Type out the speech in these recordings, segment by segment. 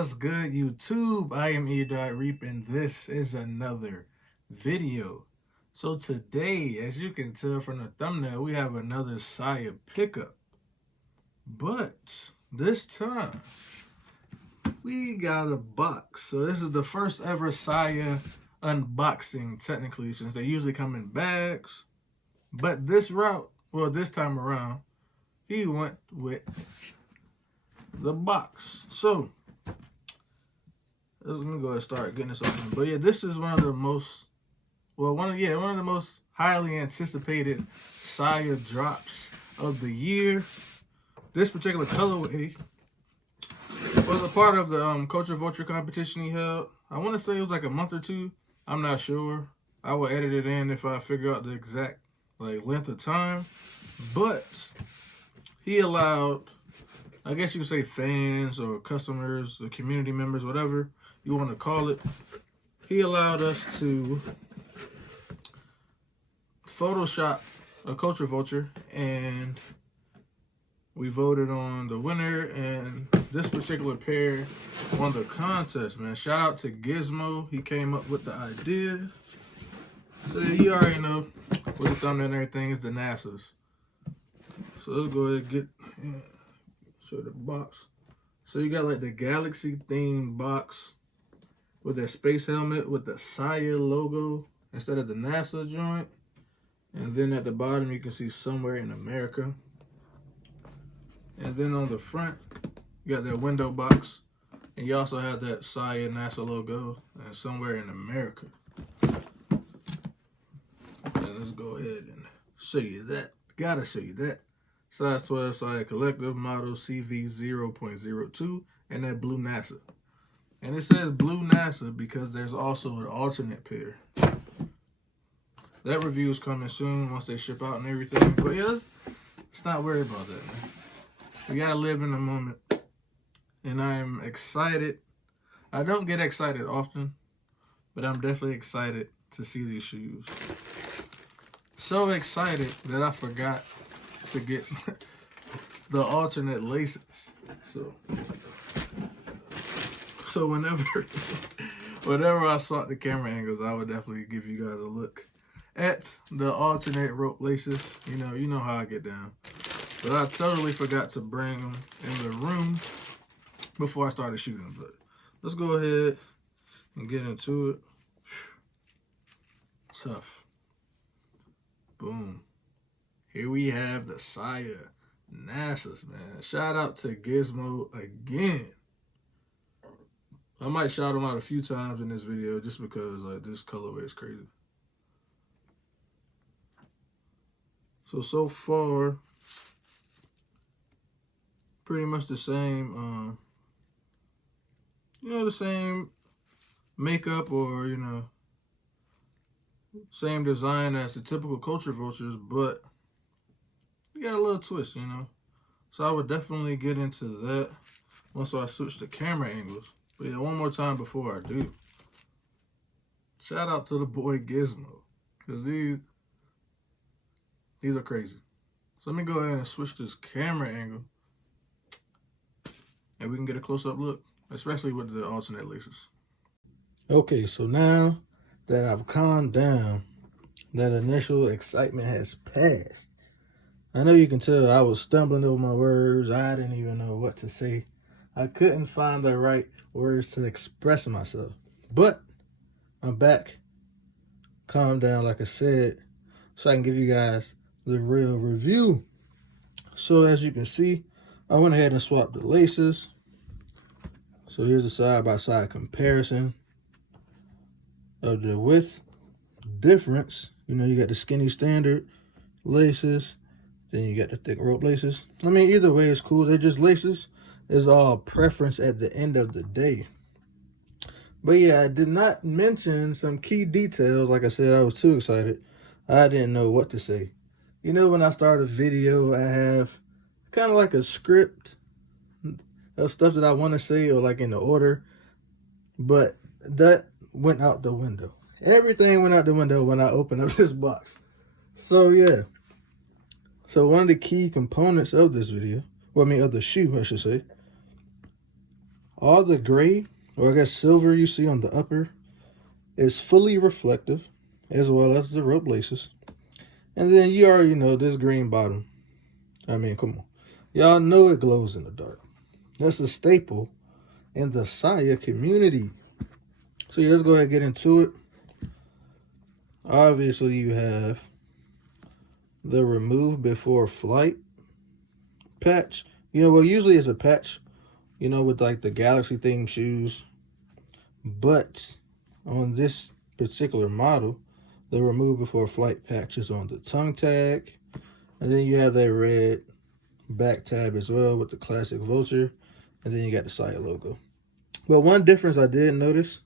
What's good, YouTube? I am Reap, and this is another video. So today, as you can tell from the thumbnail, we have another Sia pickup. But this time, we got a box. So this is the first ever Sia unboxing, technically, since they usually come in bags. But this time around, he went with the box. So let me go ahead and start getting this open. But yeah, this is one of the most, one of the most highly anticipated Sia drops of the year. This particular colorway was a part of the Culture Vulture competition he held. I want to say it was like a month or two. I'm not sure. I will edit it in if I figure out the exact length of time. But he allowed, I guess you could say, fans or customers or community members, whatever you want to call it, he allowed us to Photoshop a Culture Vulture, and we voted on the winner, and this particular pair won the contest, man. Shout out to Gizmo. He came up with the idea. So you already know with the thumbnail and everything is the NASA's. So let's go ahead and show the box. So you got like the galaxy themed box with that space helmet with the Sia logo instead of the NASA joint. And then at the bottom, you can see Somewhere in America. And then on the front, you got that window box. And you also have that Sia NASA logo and Somewhere in America. And let's go ahead and show you that. Gotta show you that. Size 12 Sia Collective model CV0.02 and that blue NASA. And it says blue NASA because there's also an alternate pair. That review is coming soon once they ship out and everything. But yeah, let's not worry about that, man. We gotta live in the moment. And I am excited. I don't get excited often, but I'm definitely excited to see these shoes. So excited that I forgot to get the alternate laces. So whenever I sought the camera angles, I would definitely give you guys a look at the alternate rope laces. You know how I get down. But I totally forgot to bring them in the room before I started shooting. But let's go ahead and get into it. Tough. Boom. Here we have the Sia NASA's, man. Shout out to Gizmo again. I might shout him out a few times in this video just because this colorway is crazy. So far, pretty much the same, the same makeup or, same design as the typical Culture Vultures, but you got a little twist, So I would definitely get into that once I switch the camera angles. But yeah, one more time before I do. Shout out to the boy Gizmo, because these are crazy. So let me go ahead and switch this camera angle, and we can get a close-up look, especially with the alternate laces. Okay, so now that I've calmed down, that initial excitement has passed. I know you can tell I was stumbling over my words. I didn't even know what to say. I couldn't find the right words to express myself. But I'm back, calmed down, like I said, so I can give you guys the real review. So as you can see, I went ahead and swapped the laces. So here's a side-by-side comparison of the width difference. You got the skinny standard laces, then you got the thick rope laces. I mean, either way is cool. They're just laces. It's all preference at the end of the day. But yeah, I did not mention some key details. Like I said, I was too excited. I didn't know what to say. When I start a video, I have kind of like a script of stuff that I want to say, or like in the order. But that went out the window. Everything went out the window when I opened up this box. So yeah. So one of the key components of this video, of the shoe, I should say, All the gray, or I guess silver you see on the upper is fully reflective, as well as the rope laces. And then you already know this green bottom. I mean, come on. Y'all know it glows in the dark. That's a staple in the Sia community. So let's go ahead and get into it. Obviously, you have the remove before flight patch. You know, well, usually it's a patch, you know, with like the galaxy themed shoes. But on this particular model, the remove before flight patch is on the tongue tag. And then you have that red back tab as well with the classic Vulture. And then you got the Sia logo. But one difference I did notice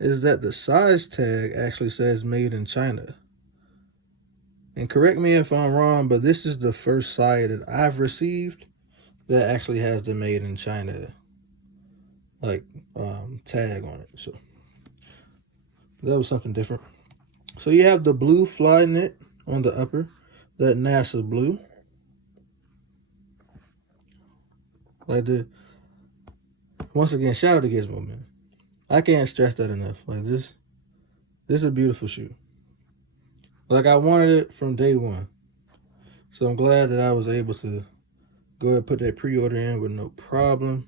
is that the size tag actually says made in China. And correct me if I'm wrong, but this is the first Sia that I've received that actually has the made in China like tag on it. So that was something different. So you have the blue fly knit on the upper, that NASA blue. Like once again, shout out to Gizmo, man. I can't stress that enough. Like this is a beautiful shoe. Like I wanted it from day one. So I'm glad that I was able to go ahead and put that pre-order in with no problem.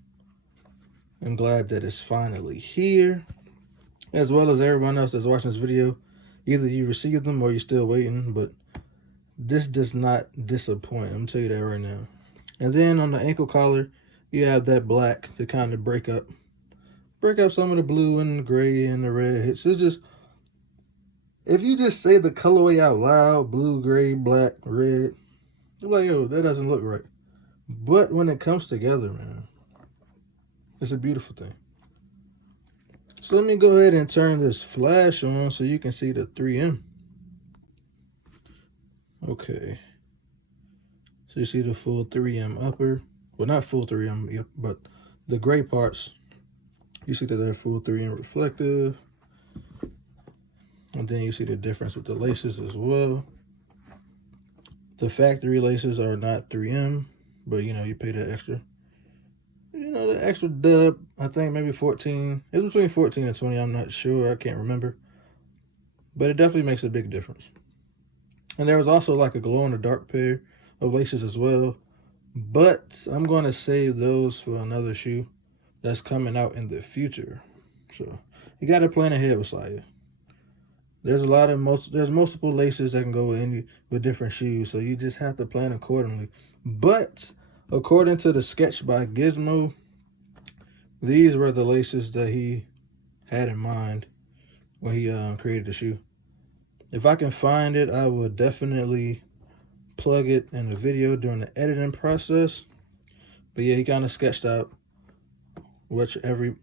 I'm glad that it's finally here. As well as everyone else that's watching this video. Either you received them or you're still waiting, but this does not disappoint. I'm gonna tell you that right now. And then on the ankle collar, you have that black to kind of break up some of the blue and the gray and the red hits. It's just, if you just say the colorway out loud, blue, gray, black, red, you're like, yo, that doesn't look right. But when it comes together, man, it's a beautiful thing. So let me go ahead and turn this flash on so you can see the 3M. Okay. So you see the full 3M upper. Well, not full 3M, yep, but the gray parts, you see that they're full 3M reflective. And then you see the difference with the laces as well. The factory laces are not 3M, but you know, you pay that extra. You know, the extra dub, I think maybe 14. It's between 14 and 20, I'm not sure, I can't remember. But it definitely makes a big difference. And there was also like a glow-in-the-dark pair of laces as well. But I'm going to save those for another shoe that's coming out in the future. So you got to plan ahead with Sia. There's multiple laces that can go with different shoes, so you just have to plan accordingly. But according to the sketch by Gizmo, these were the laces that he had in mind when he created the shoe. If I can find it, I will definitely plug it in the video during the editing process. But yeah, he kind of sketched out every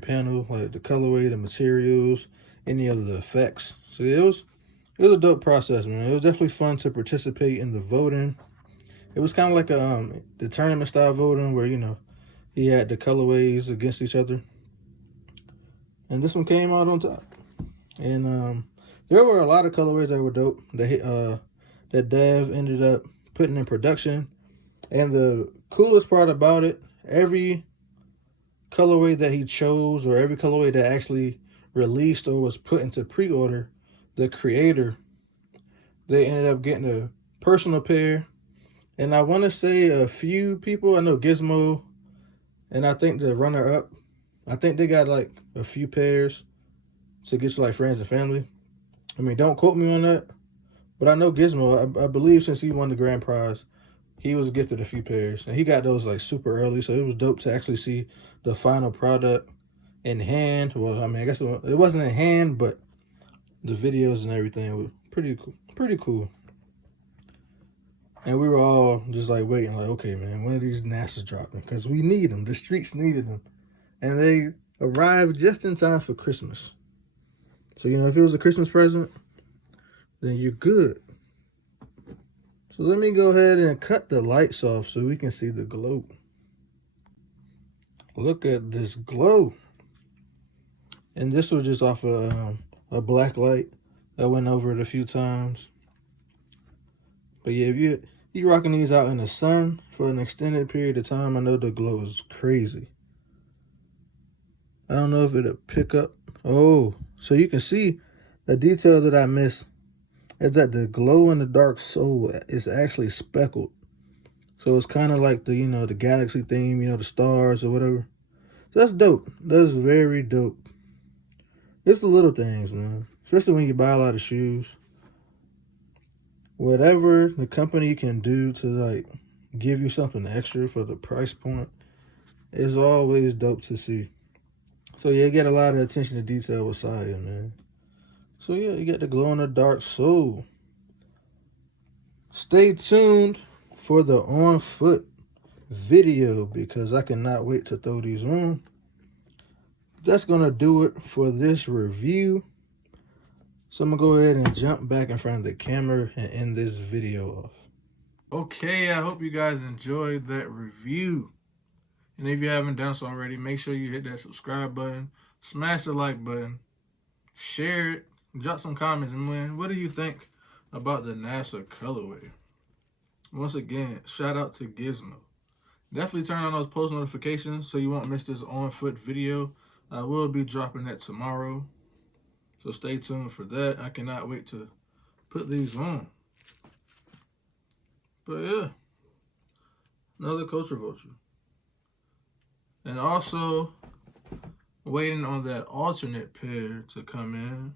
panel, like the colorway, the materials, any of the effects. So yeah, it was a dope process, man. It was definitely fun to participate in the voting. It was kind of like the tournament style voting where, you know, he had the colorways against each other. And this one came out on top. And there were a lot of colorways that were dope that Dev ended up putting in production. And the coolest part about it, every colorway that he chose, or every colorway that actually released or was put into pre-order, the creator, they ended up getting a personal pair. And I want to say a few people, I know Gizmo, and I think the runner-up, I think they got like a few pairs to get to like friends and family. I mean, don't quote me on that, but I know Gizmo, I believe since he won the grand prize, he was gifted a few pairs, and he got those like super early, so it was dope to actually see the final product in hand. Well, I mean, I guess it wasn't in hand, but the videos and everything were pretty cool. And we were all just like waiting, like, okay, man, when are these NASA's dropping? Because we need them. The streets needed them. And they arrived just in time for Christmas. So, you know, if it was a Christmas present, then you're good. So let me go ahead and cut the lights off so we can see the glow. Look at this glow. And this was just off a black light. I went over it a few times. But yeah, if you're rocking these out in the sun for an extended period of time, I know the glow is crazy. I don't know if it'll pick up. Oh, so you can see the detail that I missed is that the glow in the dark sole is actually speckled. So it's kind of like the, the galaxy theme, the stars or whatever. So that's dope. That's very dope. It's the little things, man. Especially when you buy a lot of shoes. Whatever the company can do to like give you something extra for the price point is always dope to see. So yeah, you get a lot of attention to detail with Sia, man. So yeah, you get the glow in the dark sole. Stay tuned for the on foot video because I cannot wait to throw these on. That's gonna do it for this review. So I'm gonna go ahead and jump back in front of the camera and end this video off. Okay, I hope you guys enjoyed that review. And if you haven't done so already, make sure you hit that subscribe button, smash the like button, share it, drop some comments, and man, what do you think about the NASA colorway? Once again, shout out to Gizmo. Definitely turn on those post notifications so you won't miss this on foot video. I will be dropping that tomorrow, so stay tuned for that. I cannot wait to put these on. But yeah, another Culture Vulture. And also waiting on that alternate pair to come in.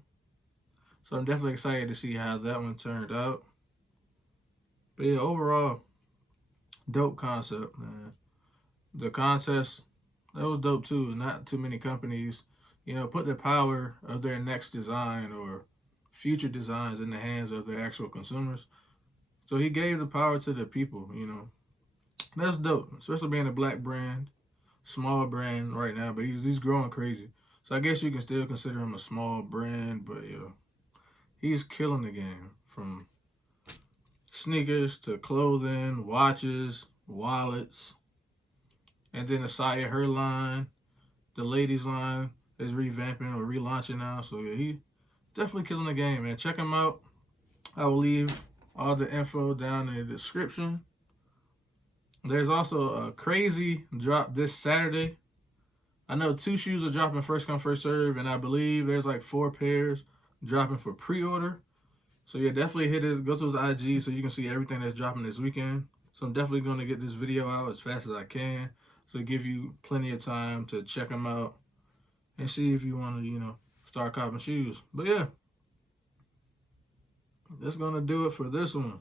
So I'm definitely excited to see how that one turned out. But yeah, overall, dope concept, man. The contest, that was dope too. Not too many companies, put the power of their next design or future designs in the hands of their actual consumers. So he gave the power to the people, That's dope, especially being a black brand, small brand right now, but he's growing crazy. So I guess you can still consider him a small brand, but yeah, he's killing the game from sneakers to clothing, watches, wallets, and then the Sia, her line, the ladies line is revamping or relaunching now. So yeah, he definitely killing the game, man. Check him out. I will leave all the info down in the description. There's also a crazy drop this Saturday. I know 2 shoes are dropping first come, first serve, and I believe there's like 4 pairs dropping for pre-order. So yeah, definitely go to his IG so you can see everything that's dropping this weekend. So I'm definitely going to get this video out as fast as I can, so give you plenty of time to check them out and see if you want to, start copping shoes. But yeah, that's going to do it for this one.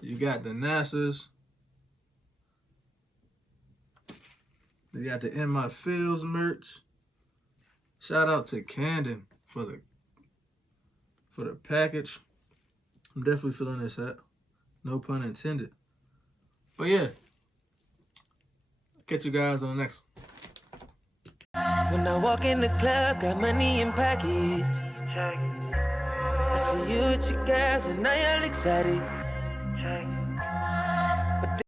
You got the NASA's. You got the In My Fields merch. Shout out to Camden for the package. I'm definitely feeling this hat. No pun intended. But yeah, catch you guys on the next one. When I walk in the club, got money in pockets. I see you with your girls and now you're excited.